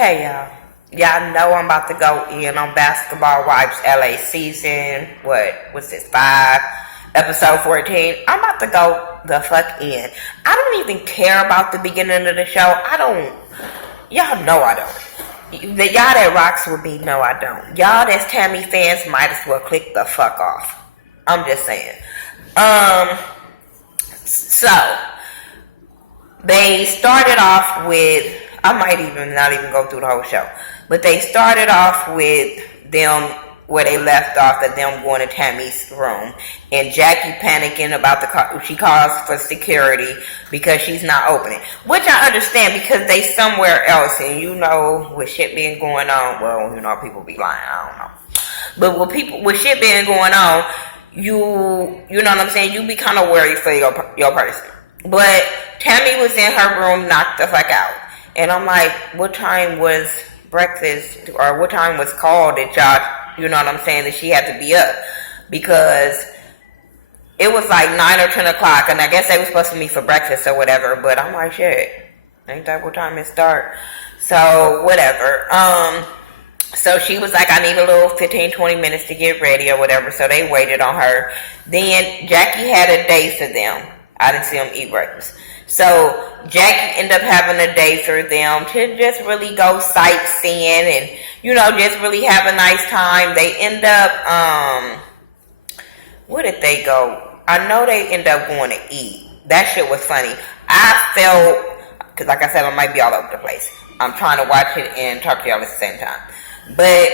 Hey y'all. Y'all know I'm about to go in on Basketball Wives LA season. What's this, 5? Episode 14. I'm about to go the fuck in. I don't even care about the beginning of the show. Y'all know I don't. Y'all that rocks with me, no I don't. Y'all that's Tammy fans might as well click the fuck off. I'm just saying. So, they started off with, I might even not even go through the whole show, but they started off with them where they left off, at them going to Tammy's room, and Jackie panicking about she calls for security because she's not opening, which I understand because they somewhere else, and with shit being going on, well, people be lying, I don't know, but with shit being going on, you know what I'm saying, you be kind of worried for your person. But Tammy was in her room, knocked the fuck out. And I'm like, what time was breakfast, or what time was called that y'all, you know what I'm saying, that she had to be up? Because it was like 9 or 10 o'clock, and I guess they were supposed to meet for breakfast or whatever, but I'm like, shit, ain't that what time it start? So, whatever. So she was like, I need a little 15, 20 minutes to get ready or whatever, so they waited on her. Then Jackie had a day for them. I didn't see them eat breakfast. So Jackie ended up having a day for them to just really go sightseeing and, just really have a nice time. They end up, where did they go? I know they end up going to eat. That shit was funny. I felt, because like I said, I might be all over the place. I'm trying to watch it and talk to y'all at the same time. But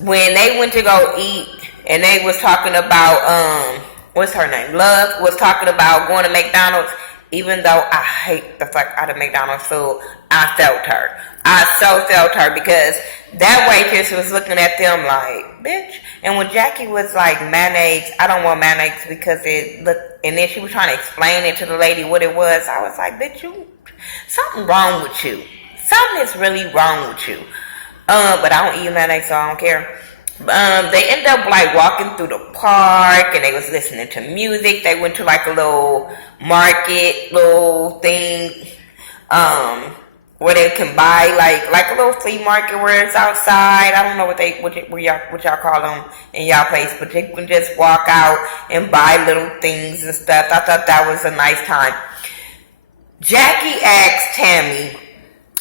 when they went to go eat and they was talking about, what's her name? Love was talking about going to McDonald's. Even though I hate the fuck out of McDonald's food, I felt her. I so felt her because that waitress was looking at them like, bitch. And when Jackie was like, mayonnaise, I don't want mayonnaise because it looked, and then she was trying to explain it to the lady what it was. I was like, bitch, something wrong with you. Something is really wrong with you. But I don't eat mayonnaise, so I don't care. They ended up like walking through the park and they was listening to music. They went to like a little market, little thing, where they can buy like a little flea market where it's outside. I don't know what y'all call them in y'all place, but they can just walk out and buy little things and stuff. I thought that was a nice time. Jackie asked Tammy,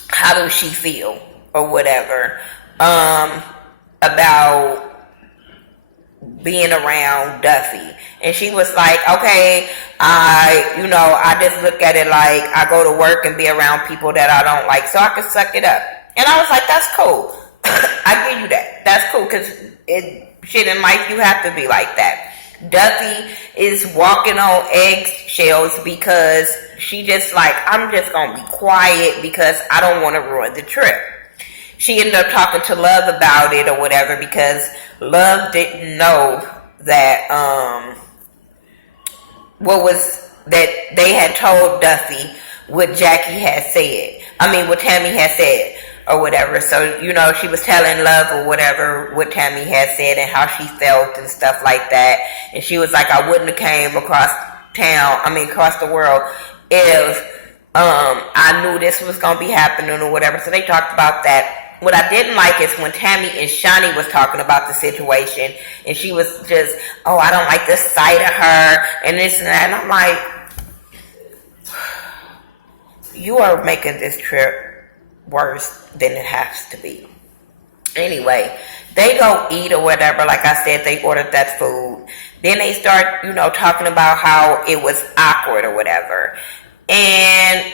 how does she feel or whatever, about being around Duffy. And she was like, okay, I just look at it like I go to work and be around people that I don't like, so I can suck it up. And I was like, that's cool. I give you that. That's cool, because shit in life, you have to be like that. Duffy is walking on eggshells because she just like, I'm just going to be quiet because I don't want to ruin the trip. She ended up talking to Love about it or whatever because Love didn't know that that they had told Duffy what Jackie had said. What Tammy had said or whatever. So, she was telling Love or whatever what Tammy had said and how she felt and stuff like that. And she was like, I wouldn't have came across the world if I knew this was going to be happening or whatever. So they talked about that. What I didn't like is when Tammy and Shani was talking about the situation, and she was just, I don't like the sight of her, and this and that, and I'm like, you are making this trip worse than it has to be. Anyway, they go eat or whatever, like I said, they ordered that food. Then they start, talking about how it was awkward or whatever. And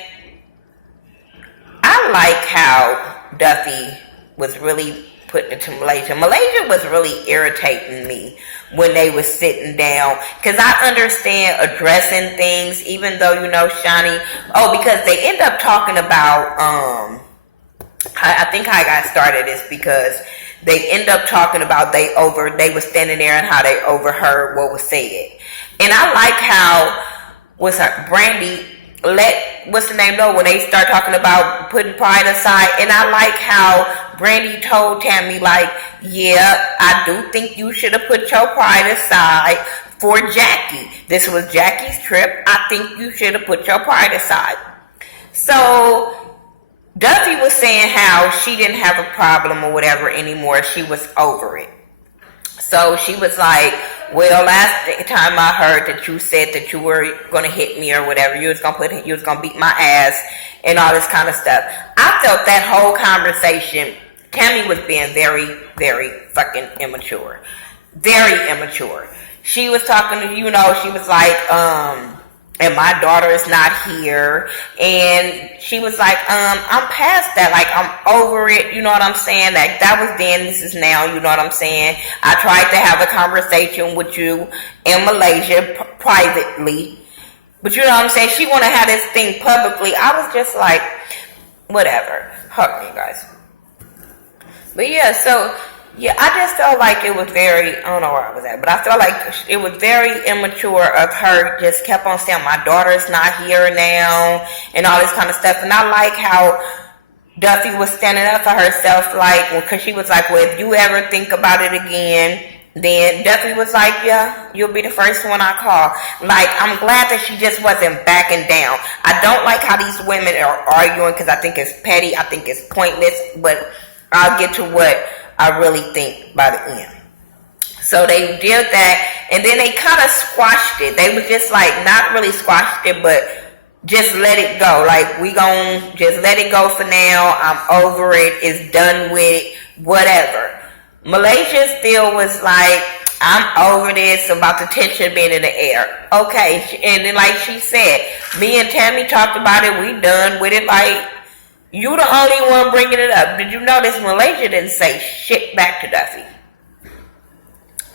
I like how Duffy was really putting it to Malaysia. Malaysia was really irritating me when they was sitting down, because I understand addressing things, even though Shani. Because they end up talking about. I think how I got started is because they end up talking about they were standing there and how they overheard what was said, and I like how Brandy let what's the name know when they start talking about putting pride aside. And I like how Brandy told Tammy, like, yeah, I do think you should have put your pride aside for Jackie. This was Jackie's trip. I think you should have put your pride aside. So Duffy was saying how she didn't have a problem or whatever anymore. She was over it. So she was like, well, last time I heard that you said that you were gonna hit me or whatever, you was gonna beat my ass and all this kind of stuff. I felt that whole conversation, Tammy was being very, very fucking immature. Very immature. She was talking to, she was like, and my daughter is not here, and she was like, I'm past that, like, I'm over it, you know what I'm saying, like, that was then, this is now, you know what I'm saying. I tried to have a conversation with you in Malaysia privately, but you know what I'm saying, she want to have this thing publicly. I was just like, whatever. Hold on, you guys. But yeah, so yeah, I just felt like it was very, I don't know where I was at, but I felt like it was very immature of her, just kept on saying, my daughter's not here now, and all this kind of stuff. And I like how Duffy was standing up for herself, like, because she was like, well, if you ever think about it again, then Duffy was like, yeah, you'll be the first one I call. Like, I'm glad that she just wasn't backing down. I don't like how these women are arguing, because I think it's petty, I think it's pointless, but I'll get to what I really think by the end. So they did that, and then they kind of squashed it. They was just like, not really squashed it, but just let it go. Like, we gon' just let it go for now. I'm over it. It's done with it. Whatever. Malaysia still was like, I'm over this, about the tension being in the air. Okay, and then like she said, me and Tammy talked about it. We done with it. Like, you the only one bringing it up. Did you notice Malaysia didn't say shit back to Duffy?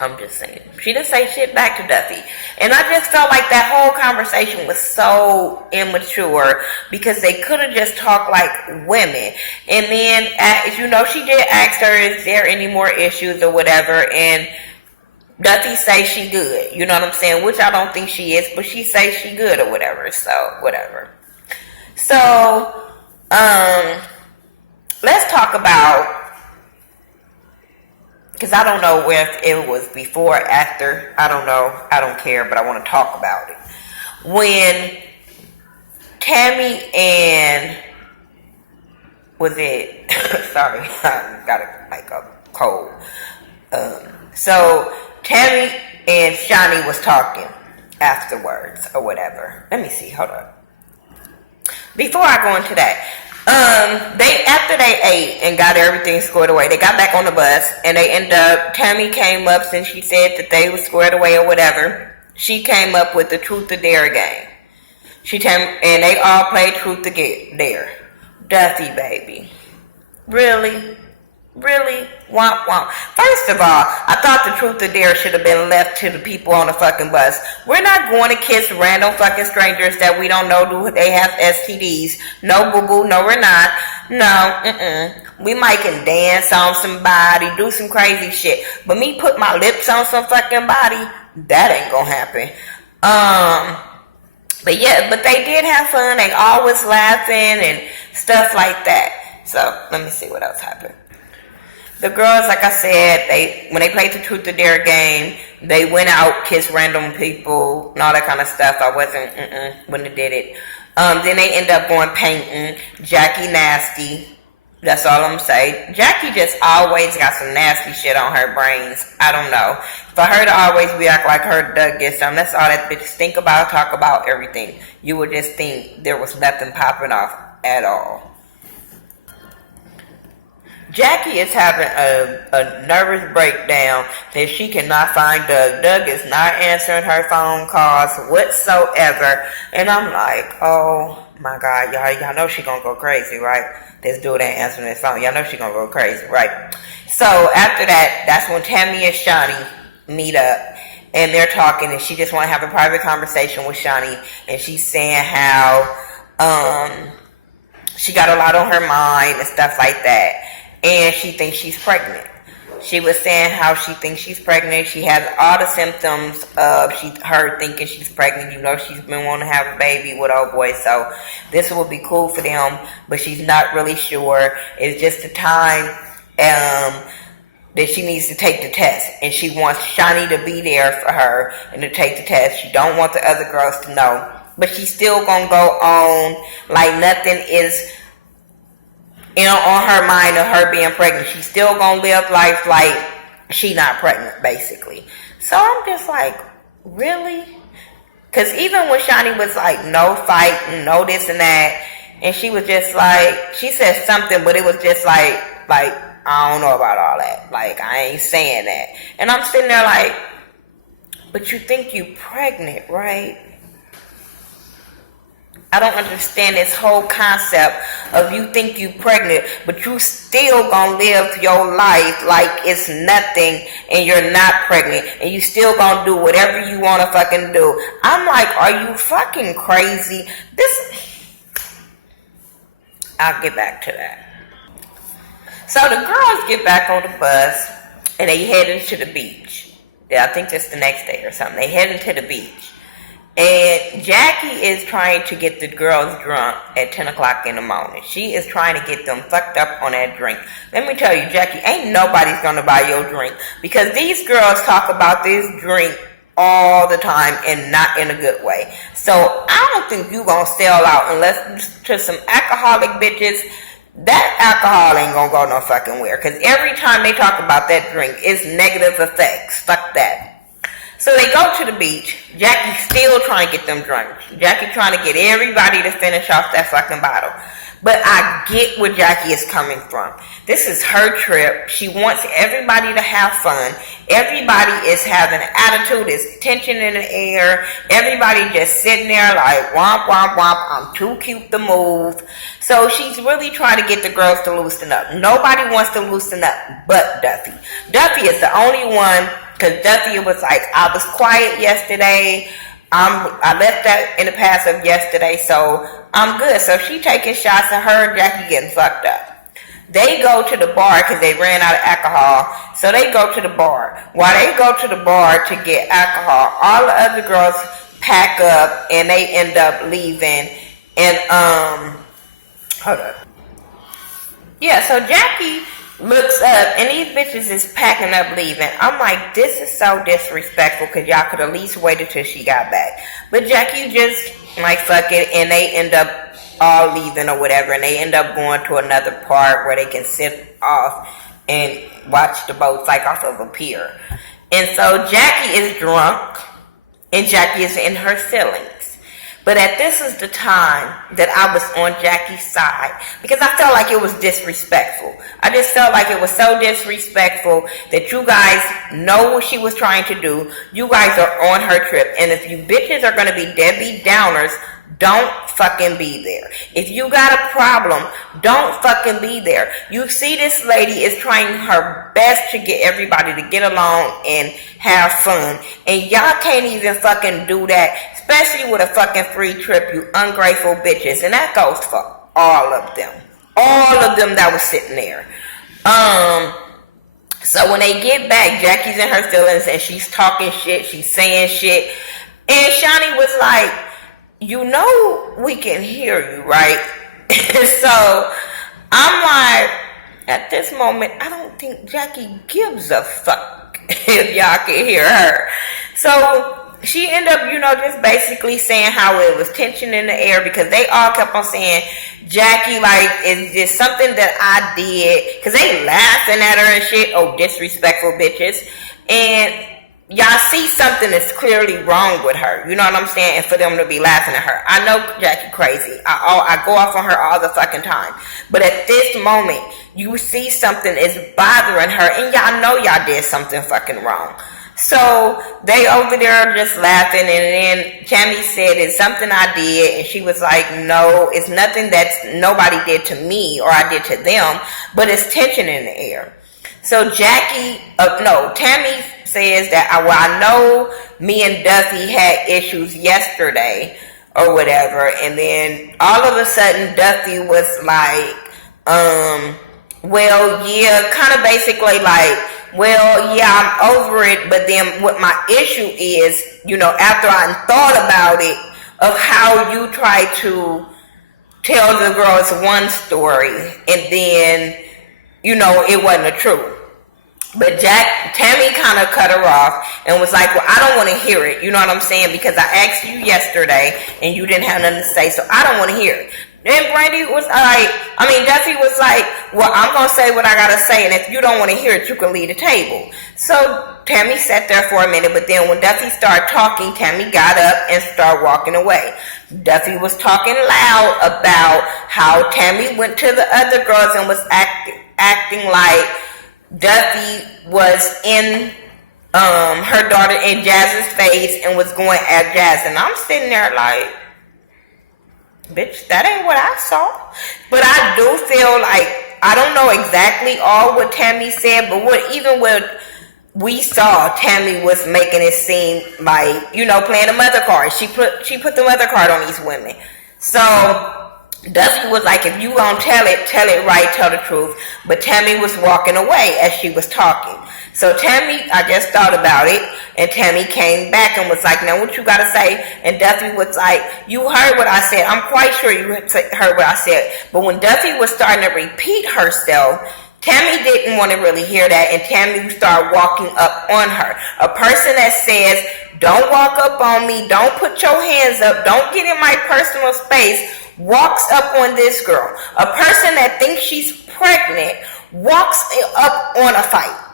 I'm just saying. She didn't say shit back to Duffy. And I just felt like that whole conversation was so immature, because they could have just talked like women. And then, she did ask her, is there any more issues or whatever? And Duffy say she good. You know what I'm saying? Which I don't think she is, but she say she good or whatever. So, whatever. So, let's talk about, because I don't know if it was before or after. I don't know. I don't care, but I want to talk about it. When Tammy and, was it, sorry, I got a cold. So Tammy and Shani was talking afterwards or whatever. Let me see. Hold on. Before I go into that, after they ate and got everything squared away, they got back on the bus, and they ended up, Tammy came up, since she said that they were squared away or whatever, she came up with the truth or dare game. And they all played truth or dare. Duffy, baby. Really? Really? Womp womp. First of all, I thought the truth or dare should have been left to the people on the fucking bus. We're not going to kiss random fucking strangers that we don't know do they have STDs. No, boo-boo. No, we're not. No, We might can dance on somebody, do some crazy shit. But me put my lips on some fucking body, that ain't gonna happen. But yeah, but they did have fun. They always laughing and stuff like that. So, let me see what else happened. The girls, like I said, when they played the truth or dare game, they went out, kissed random people, and all that kind of stuff. I wasn't, when they did it. Then they end up going painting. Jackie nasty. That's all I'm saying. Jackie just always got some nasty shit on her brains. I don't know. For her to always be act like her Doug gets something, that's all that bitch think about, talk about everything. You would just think there was nothing popping off at all. Jackie is having a nervous breakdown that she cannot find Doug. Doug is not answering her phone calls whatsoever. And I'm like, oh my God, y'all know she gonna go crazy, right? This dude ain't answering his phone. Y'all know she gonna go crazy, right? So after that, that's when Tammy and Shani meet up. And they're talking, and she just want to have a private conversation with Shani. And she's saying how she got a lot on her mind and stuff like that. And she thinks she's pregnant. She was saying how she thinks she's pregnant. She has all the symptoms of her thinking she's pregnant. You know, she's been wanting to have a baby with old boy. So this will be cool for them, but she's not really sure. It's just the time that she needs to take the test. And she wants Shani to be there for her and to take the test. She don't want the other girls to know. But she's still going to go on like nothing is on her mind of her being pregnant. She's still gonna live life like she not pregnant, basically. So I'm just like, really? Because even when Shani was like, no fight, no this and that, and she was just like, she said something, but it was just like, I don't know about all that. Like, I ain't saying that. And I'm sitting there like, but you think you pregnant, right? I don't understand this whole concept of you think you pregnant, but you still gonna live your life like it's nothing and you're not pregnant, and you still gonna do whatever you wanna fucking do. I'm like, are you fucking crazy? I'll get back to that. So the girls get back on the bus and they headed to the beach. Yeah, I think that's the next day or something. They headed to the beach. And Jackie is trying to get the girls drunk at 10 o'clock in the morning. She is trying to get them fucked up on that drink. Let me tell you, Jackie, ain't nobody's going to buy your drink. Because these girls talk about this drink all the time and not in a good way. So I don't think you going to sell out unless to some alcoholic bitches. That alcohol ain't going to go no fucking where. Because every time they talk about that drink, it's negative effects. Fuck that. So they go to the beach. Jackie's still trying to get them drunk. Jackie trying to get everybody to finish off that fucking bottle. But I get where Jackie is coming from. This is her trip. She wants everybody to have fun. Everybody is having an attitude. There's tension in the air. Everybody just sitting there like, womp, womp, womp. I'm too cute to move. So she's really trying to get the girls to loosen up. Nobody wants to loosen up but Duffy. Duffy is the only one, because Duffy was like, I was quiet yesterday. I left that in the past of yesterday, so I'm good. So she taking shots at her and Jackie getting fucked up. They go to the bar because they ran out of alcohol. So they go to the bar. While they go to the bar to get alcohol, all the other girls pack up and they end up leaving. And hold up. Yeah, so Jackie looks up and these bitches is packing up leaving. I'm like, this is so disrespectful because y'all could at least waited till she got back. But Jackie just like fuck it, and they end up all leaving or whatever, and they end up going to another part where they can sit off and watch the boats like off of a pier. And so Jackie is drunk and Jackie is in her feelings. But this is the time that I was on Jackie's side because I felt like it was disrespectful. I just felt like it was so disrespectful that you guys know what she was trying to do. You guys are on her trip. And if you bitches are going to be deadbeat downers, don't fucking be there. If you got a problem, don't fucking be there. You see this lady is trying her best to get everybody to get along and have fun. And y'all can't even fucking do that, especially with a fucking free trip, you ungrateful bitches. And that goes for all of them. All of them that was sitting there. So when they get back, Jackie's in her feelings and she's talking shit, she's saying shit. And Shani was like, you know we can hear you, right? So I'm like, at this moment, I don't think Jackie gives a fuck if y'all can hear her. So she ended up, just basically saying how it was tension in the air because they all kept on saying, Jackie, like, is this something that I did? Because they laughing at her and shit. Oh, disrespectful bitches. And y'all see something that's clearly wrong with her. You know what I'm saying? And for them to be laughing at her. I know Jackie crazy. I go off on her all the fucking time. But at this moment, you see something is bothering her. And y'all know y'all did something fucking wrong. So they over there just laughing. And then Tammy said, it's something I did. And she was like, no, it's nothing that nobody did to me or I did to them. But it's tension in the air. So Tammy says that, I know me and Duffy had issues yesterday or whatever, and then all of a sudden Duffy was like, well, yeah, kind of basically like, well, yeah, I'm over it, but then what my issue is, after I thought about it, of how you try to tell the girls one story, and then, it wasn't the truth. But Tammy kind of cut her off and was like, well, I don't want to hear it. You know what I'm saying? Because I asked you yesterday and you didn't have nothing to say, so I don't want to hear it. Then Brandy was like, Duffy was like, well, I'm going to say what I got to say, and if you don't want to hear it, you can leave the table. So Tammy sat there for a minute, but then when Duffy started talking, Tammy got up and started walking away. Duffy was talking loud about how Tammy went to the other girls and was acting like Duffy was in her daughter in Jazz's face and was going at Jazz. And I'm sitting there like, bitch, that ain't what I saw. But I do feel like, I don't know exactly all what Tammy said, but what we saw, Tammy was making it seem like, playing the mother card. She put the mother card on these women. So Duffy was like, if you gonna tell it right, tell the truth. But Tammy was walking away as she was talking. So Tammy, I just thought about it, and Tammy came back and was like, now what you gotta say? And Duffy was like, you heard what I said. I'm quite sure you heard what I said. But when Duffy was starting to repeat herself, Tammy didn't want to really hear that, and Tammy started walking up on her. A person that says, don't walk up on me, don't put your hands up, don't get in my personal space, walks up on this girl. A person that thinks she's pregnant walks up on a fight.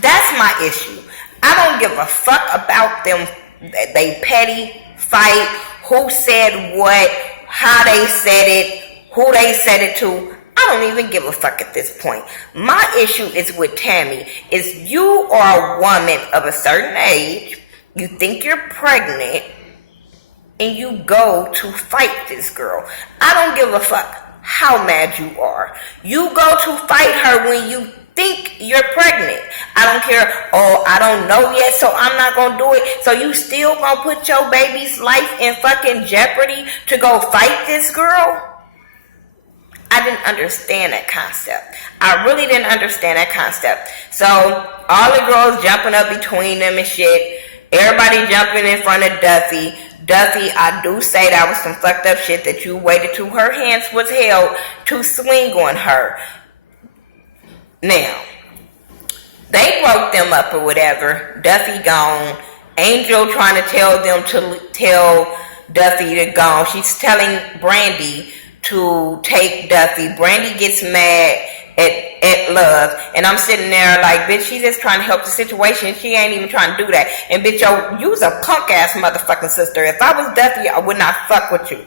That's my issue. I don't give a fuck about them. They petty fight, who said what, how they said it, who they said it to. I don't even give a fuck at this point. My issue is with Tammy. Is you are a woman of a certain age, you think you're pregnant, and you go to fight this girl. I don't give a fuck how mad you are. You go to fight her when you think you're pregnant. I don't care, I don't know yet, so I'm not gonna do it. So you still gonna put your baby's life in fucking jeopardy to go fight this girl? I didn't understand that concept. I really didn't understand that concept. So all the girls jumping up between them and shit. Everybody jumping in front of Duffy. Duffy, I do say that was some fucked up shit that you waited till her hands was held to swing on her. Now, they broke them up or whatever. Duffy gone. Angel trying to tell them to tell Duffy to go. She's telling Brandy to take Duffy. Brandy gets mad at Love, and I'm sitting there like, bitch, she's just trying to help the situation. She ain't even trying to do that. And bitch, you's a punk ass motherfucking sister. If I was Duffy, I would not fuck with you.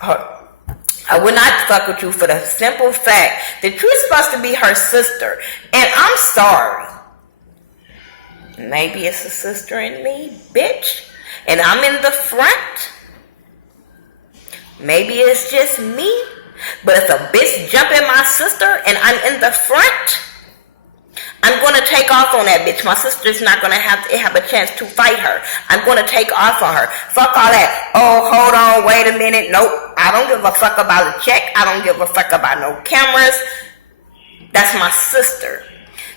I would not fuck with you for the simple fact that you're supposed to be her sister. And I'm sorry. Maybe it's a sister in me, bitch. And I'm in the front. Maybe it's just me. But if a bitch jump in my sister and I'm in the front, I'm going to take off on that bitch. My sister's not going to have a chance to fight her. I'm going to take off on her. Fuck all that. Oh, hold on, wait a minute. Nope. I don't give a fuck about a check. I don't give a fuck about no cameras. That's my sister.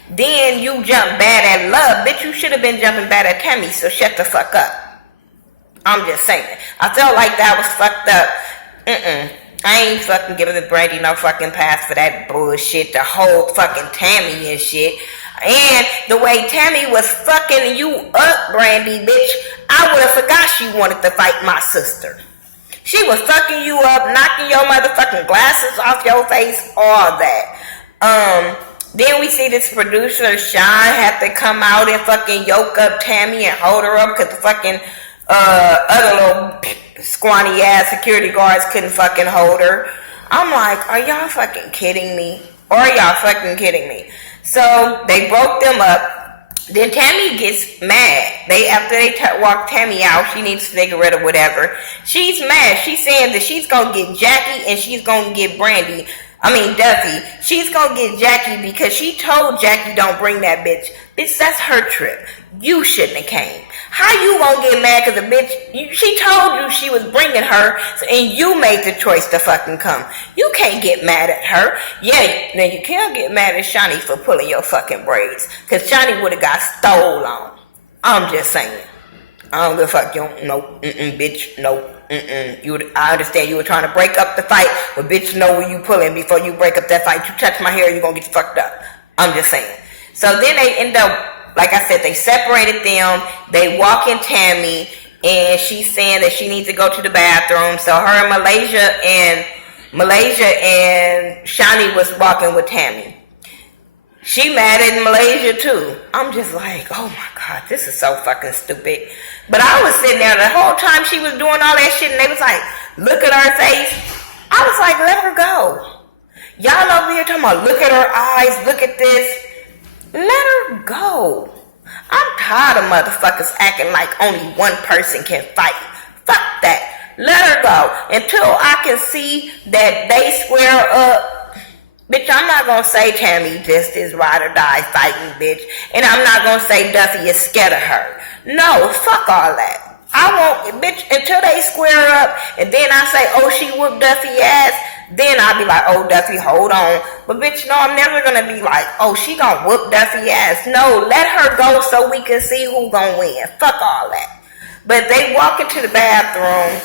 Then you jump bad at Love. Bitch, you should have been jumping bad at Tammy, so shut the fuck up. I'm just saying. I felt like that was fucked up. I ain't fucking giving Brandy no fucking pass for that bullshit. The whole fucking Tammy and shit. And the way Tammy was fucking you up, Brandy, bitch, I would have forgot she wanted to fight my sister. She was fucking you up, knocking your motherfucking glasses off your face, all that. Then we see this producer, Sean, have to come out and fucking yoke up Tammy and hold her up because the fucking other little squanty ass security guards couldn't fucking hold her. I'm like, are y'all fucking kidding me? Or are y'all fucking kidding me? So they broke them up. Then Tammy gets mad. After they walk Tammy out, she needs a cigarette or whatever. She's mad. She's saying that she's gonna get Jackie and she's gonna get Duffy. She's gonna get Jackie because she told Jackie don't bring that bitch. Bitch, that's her trip. You shouldn't have came. How you gonna get mad because a bitch, she told you she was bringing her and you made the choice to fucking come. You can't get mad at her. Yeah, now you can't get mad at Shawnee for pulling your fucking braids because Shawnee would have got stole on. I'm just saying. I don't give a fuck. You don't know. Bitch, no. I understand you were trying to break up the fight, but bitch, know where you pulling before you break up that fight. You touch my hair, you're gonna get fucked up. I'm just saying. So then they end up, like I said, they separated them. They walk in Tammy, and she's saying that she needs to go to the bathroom. So her and Malaysia and Shani was walking with Tammy. She mad at Malaysia too. I'm just like, oh my God, this is so fucking stupid. But I was sitting there the whole time she was doing all that shit, and they was like, look at her face. I was like, let her go. Y'all over here talking about, look at her eyes, look at this. Let her go. I'm tired of motherfuckers acting like only one person can fight. Fuck that. Let her go. Until I can see that they square up. Bitch, I'm not gonna say Tammy just is ride or die fighting, bitch. And I'm not gonna say Duffy is scared of her. No, fuck all that. I won't, bitch, until they square up, and then I say, oh, she whooped Duffy ass, then I'll be like, oh, Duffy, hold on. But bitch, no, I'm never gonna be like, oh, she gonna whoop Duffy ass. No, let her go so we can see who gonna win. Fuck all that. But they walk into the bathroom,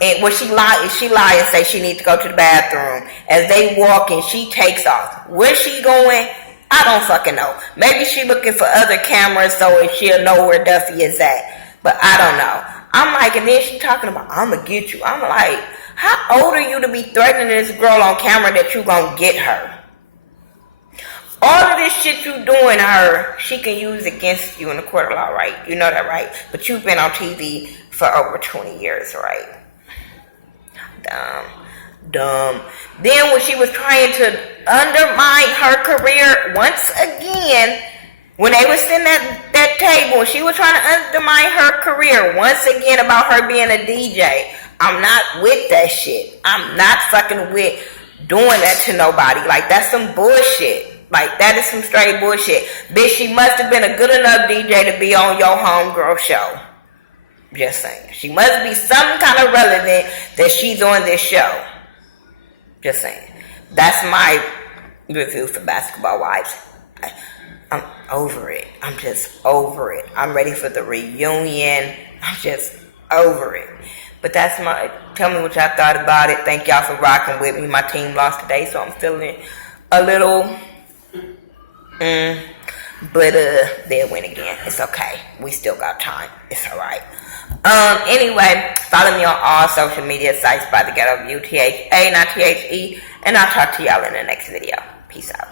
and when she lie and say she needs to go to the bathroom. As they walk and she takes off. Where's she going? I don't fucking know. Maybe she looking for other cameras so she'll know where Duffy is at. But I don't know. I'm like, and then she talking about, I'm gonna get you. I'm like, how old are you to be threatening this girl on camera that you gonna get her? All of this shit you doing to her, she can use against you in the court of law, right? You know that, right? But you've been on TV for over 20 years, right? Dumb. Then when she was trying to undermine her career once again, when they was sitting at that table and she was trying to undermine her career once again about her being a DJ, I'm not with that shit. I'm not fucking with doing that to nobody. Like, that's some bullshit. Like, that is some straight bullshit. Bitch, she must have been a good enough DJ to be on your homegirl show. Just saying. She must be some kind of relevant that she's on this show. Just saying. That's my review for Basketball Wives. I'm over it. I'm just over it. I'm ready for the reunion. I'm just over it. But that's my, tell me what y'all thought about it. Thank y'all for rocking with me. My team lost today, so I'm feeling a little, but they'll win again. It's okay. We still got time. It's alright. Anyway, follow me on all social media sites by Thaghettoview, THA, not THE, and I'll talk to y'all in the next video. Peace out.